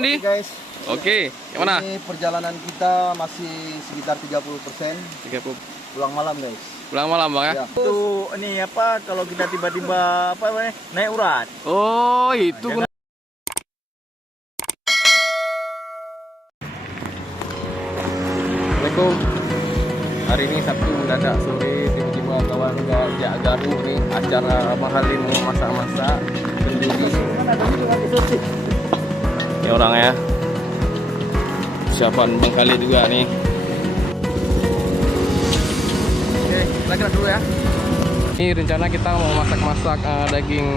Andi? Guys, Oke, gimana? ini perjalanan kita masih sekitar 30%. 30 Pulang malam guys. pulang malam bang ya? Ya. Itu ini apa kalau kita tiba-tiba apa namanya naik urat. Oh itu. Jangan- Assalamualaikum. Hari ini Sabtu mendadak sore tiba-tiba kawan ngajak garu nih acara mahalin masak-masak kenduri. Ini orang ya. Persiapan Bang Khalid juga nih. Oke, kita gerak dulu ya. Ini rencana kita mau masak-masak daging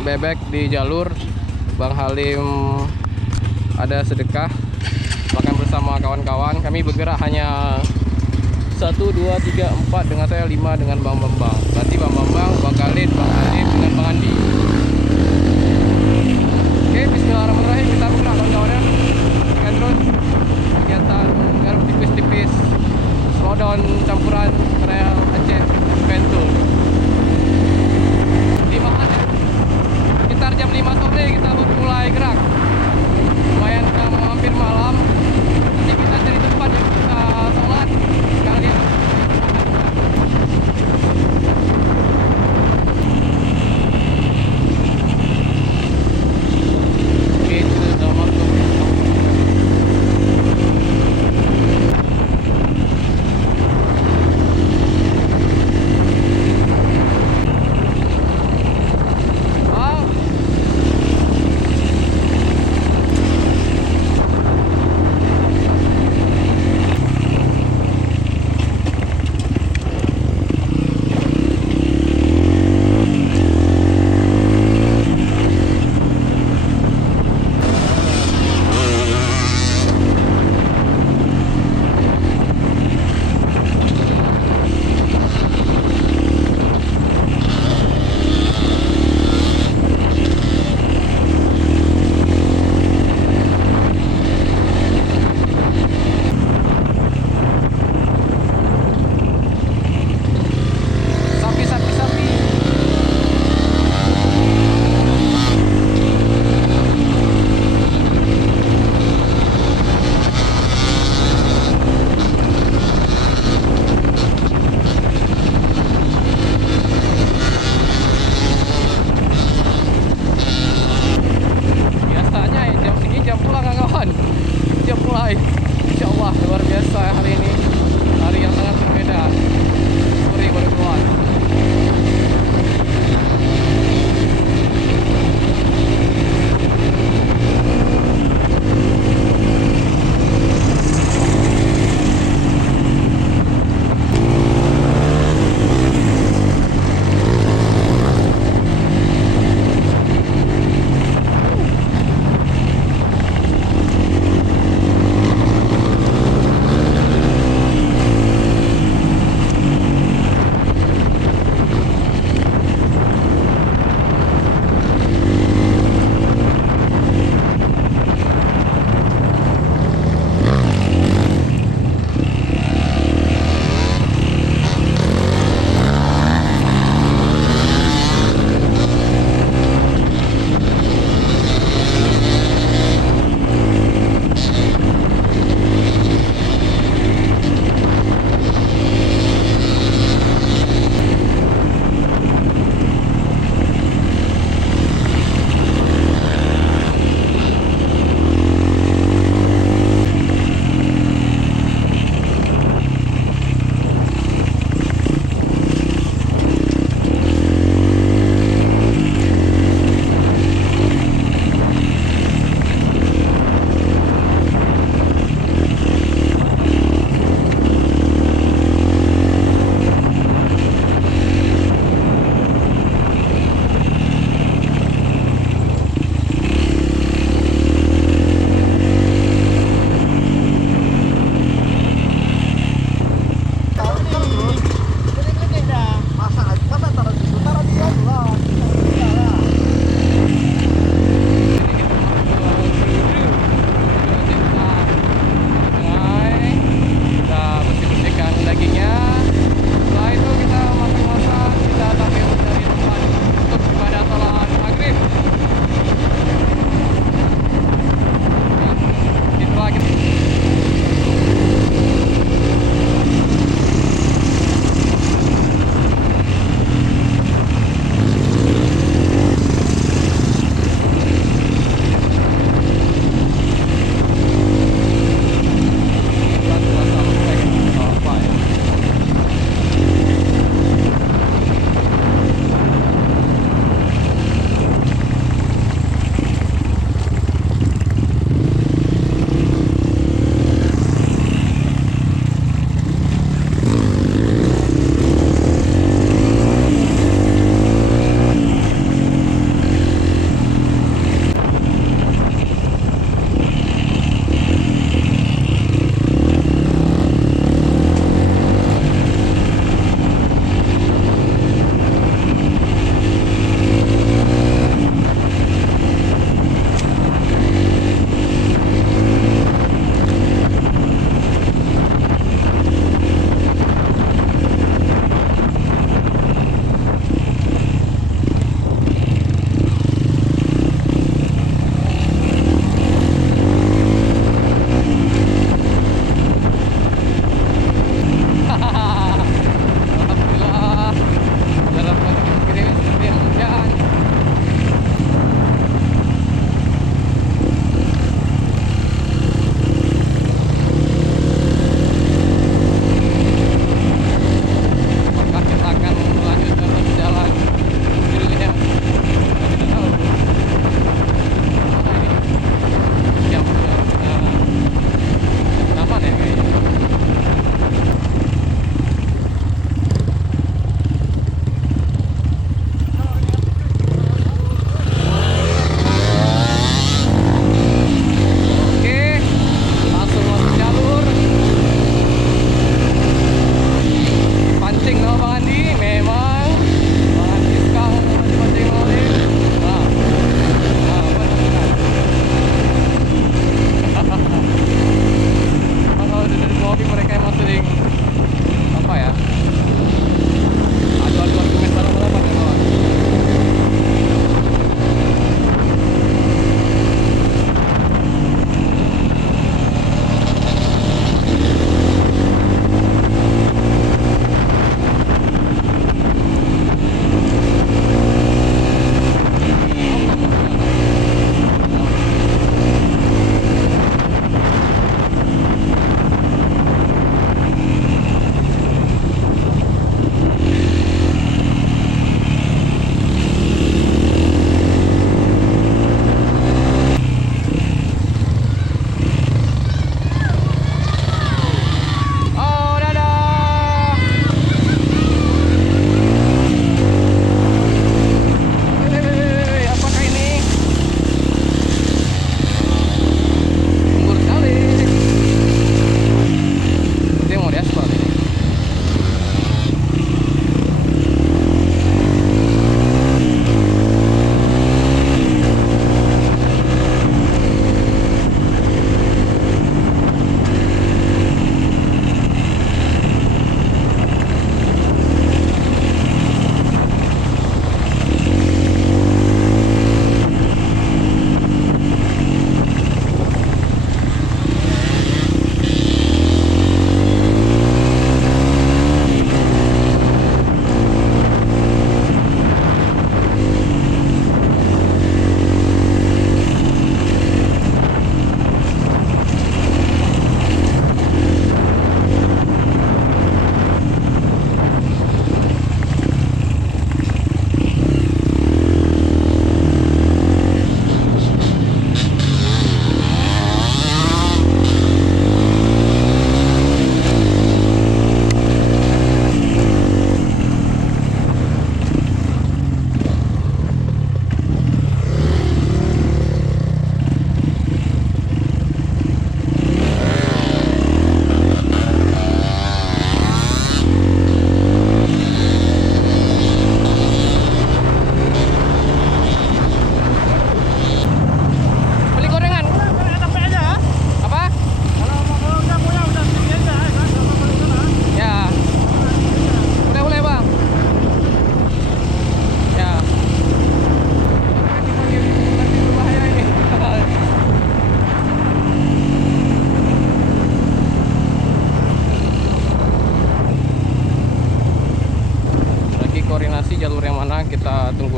bebek di jalur. Bang Halim ada sedekah makan bersama kawan-kawan. Kami bergerak hanya 1, 2, 3, 4 dengan saya 5 dengan Bang Bambang. Berarti Bang Bambang, Bang Khalid, Bang Halim dengan Bang Andi. Oke, bismillahirrahmanirrahim. Kita bergerak kawan-kawan ya. Kita terus kegiatan garuk tipis-tipis slowdown campuran trail Aceh Ventul. 5-an ya. Sekitar jam 5 sore kita baru mulai gerak. Lumayan udah mau hampir malam. Nanti kita cari tempat yang kita sholat sekalian. Oke, itu sudah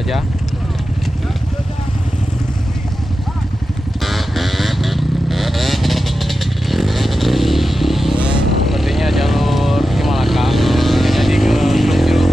aja. Sepertinya jalur Cimalaka jadi ke Gunung Jeruk.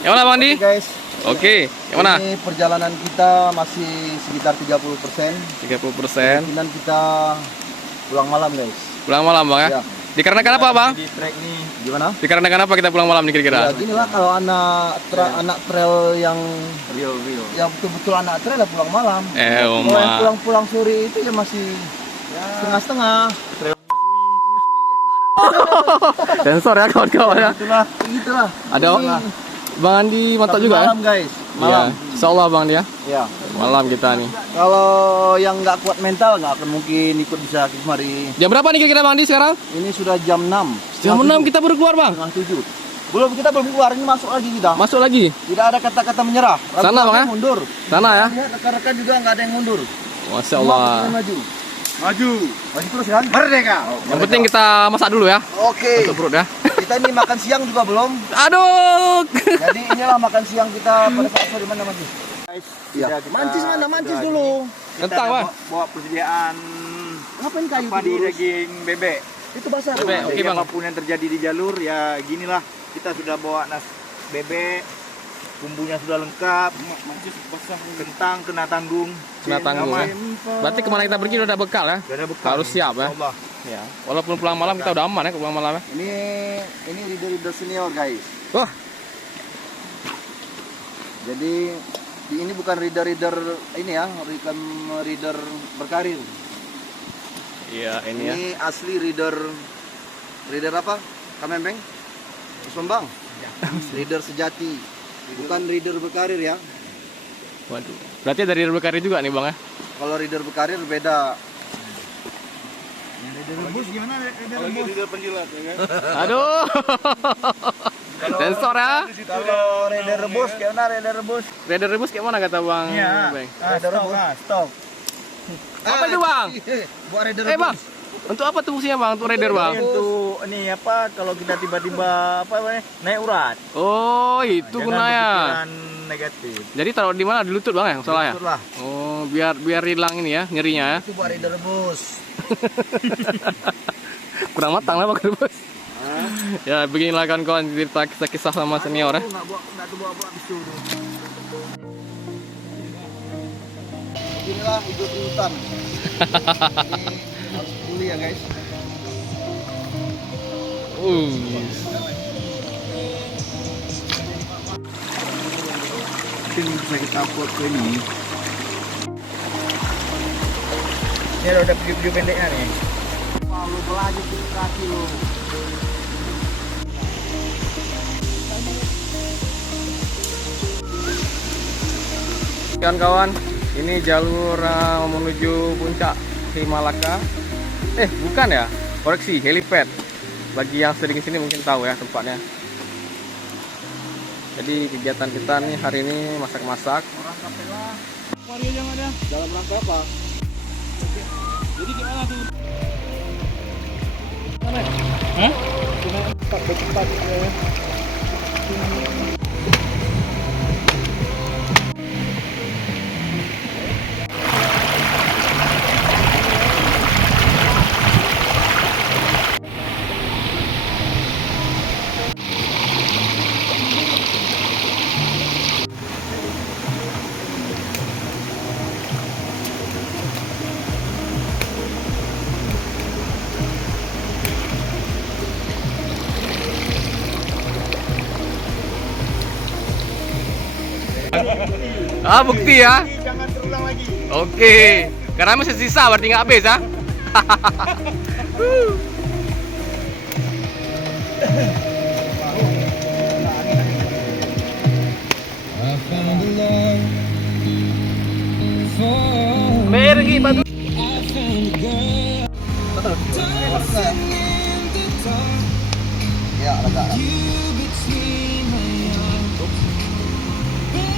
Yang mana Bang Andi? Guys, Oke, yang mana? ini perjalanan kita masih sekitar 30%. 30%. Kemungkinan kita pulang malam guys. Pulang malam Bang ya? Ya. Dikarenakan apa Bang? Di trek nih. Gimana? Dikarenakan apa kita pulang malam nih Ya kira-kira? gini lah kalau anak trail yang Real. betul-betul anak trail ya pulang malam. Kalau yang Oma. pulang-pulang sore itu ya masih setengah-setengah. Sensor ya kawan-kawan ya. Itulah, gitulah. Ada Bang Andi mantap Tapi juga ya? malam guys, malam. Iya. Insyaallah Bang dia. Ya. Malam kita nih. Kalau yang nggak kuat mental nggak akan mungkin ikut bisa kemari. Jam berapa nih kira-kira Bang Andi sekarang? Ini sudah jam 6. Jam 6 kita baru keluar Bang. Setengah 7. Kita belum keluar, ini masuk lagi kita. Masuk lagi. Tidak ada kata-kata menyerah. Sana, Bang, ya? Mundur. Sana ya. Lihat rekan-rekan juga nggak ada yang mundur. Masya Semua Allah. kita maju. Maju. Maju terus kan? Merdeka. Yang penting kita masak dulu ya. Oke. Untuk perut ya. Kita ini makan siang juga belum. Aduh. Jadi inilah makan siang kita pada saat sore mana maju. Guys, Iya. sudah kita- Mancis mana? Mancis sudah dulu. Kita Kentang, ada Bang. bawa persediaan Ngapain kayu apa itu di diurus? daging bebek. Itu basah. Bebek, tuh. oke, Jadi Bang. apapun yang terjadi di jalur ya ginilah. Kita sudah bawa bebek, bumbunya sudah lengkap, kentang kena tanggung. Kena tanggung, ya. Berarti kemana kita pergi udah ada bekal ya. Sudah ada bekal. Harus siap ya. Insyaallah. Ya. Walaupun pulang malam kita udah aman ya pulang malam ya. Ini leader senior guys. Wah. Jadi ini bukan reader ini ya, bukan reader berkarir. Iya ini ya. Ini asli reader apa? Kamembeng? Sombang. Reader sejati. Bukan reader berkarir ya. Waduh. Berarti dari berkarir juga nih Bang ya. Kalau reader berkarir beda. Rebus gimana? Leader penjilat ya kan? Aduh. Sensor ya. Kalau reader rebus kayak mana reader rebus? Rider rebus kayak mana kata Bang? Iya. Bang? Reader rebus. Stop. Apa itu, Bang? Buat reader Bang. Untuk apa tuh fungsinya Bang? Untuk rider Bang? Untuk ini apa kalau kita tiba-tiba apa namanya naik urat. Oh, itu Jangan gunanya. berpikiran negatif. Jadi taruh di mana? Di lutut Bang ya? Salah ya? Itulah. Oh, biar hilang ini ya, nyerinya ya. Itu buat reader rebus. Kurang matang lah Bang rebus. Ya, beginilah kawan-kawan cerita kisah-kisah sama senior ya. Nggak tuh bawa habis itu. Inilah hidup di hutan. Ini harus peduli ya guys. Mungkin bisa kita upload ke ini. Ini ada video pendeknya nih. Wah, lu pelaju di kaki lu. Kawan-kawan, ini jalur menuju puncak Himalaka. Bukan ya? Koreksi, helipad. Bagi yang sering sini mungkin tahu ya tempatnya. Jadi kegiatan kita nih hari ini masak-masak. Orang kapela. Wario yang ada. Dalam rangka apa? Jadi gimana tuh? Hah? Cepat ya. Bukti ya. Jangan terulang lagi. Oke. Karena masih sisa berarti nggak habis ya. Pergi batu. Ya, agak.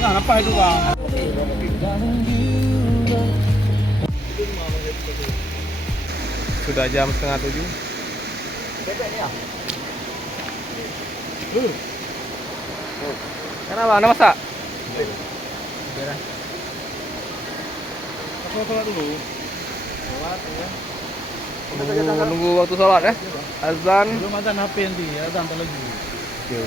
Nah, apa itu Bang? Sudah jam 6:30. Kenapa Bang? Ada masak? Sholat dulu. Menunggu waktu sholat ya. Azan. Belum azan HP nanti, azan lagi. Oke.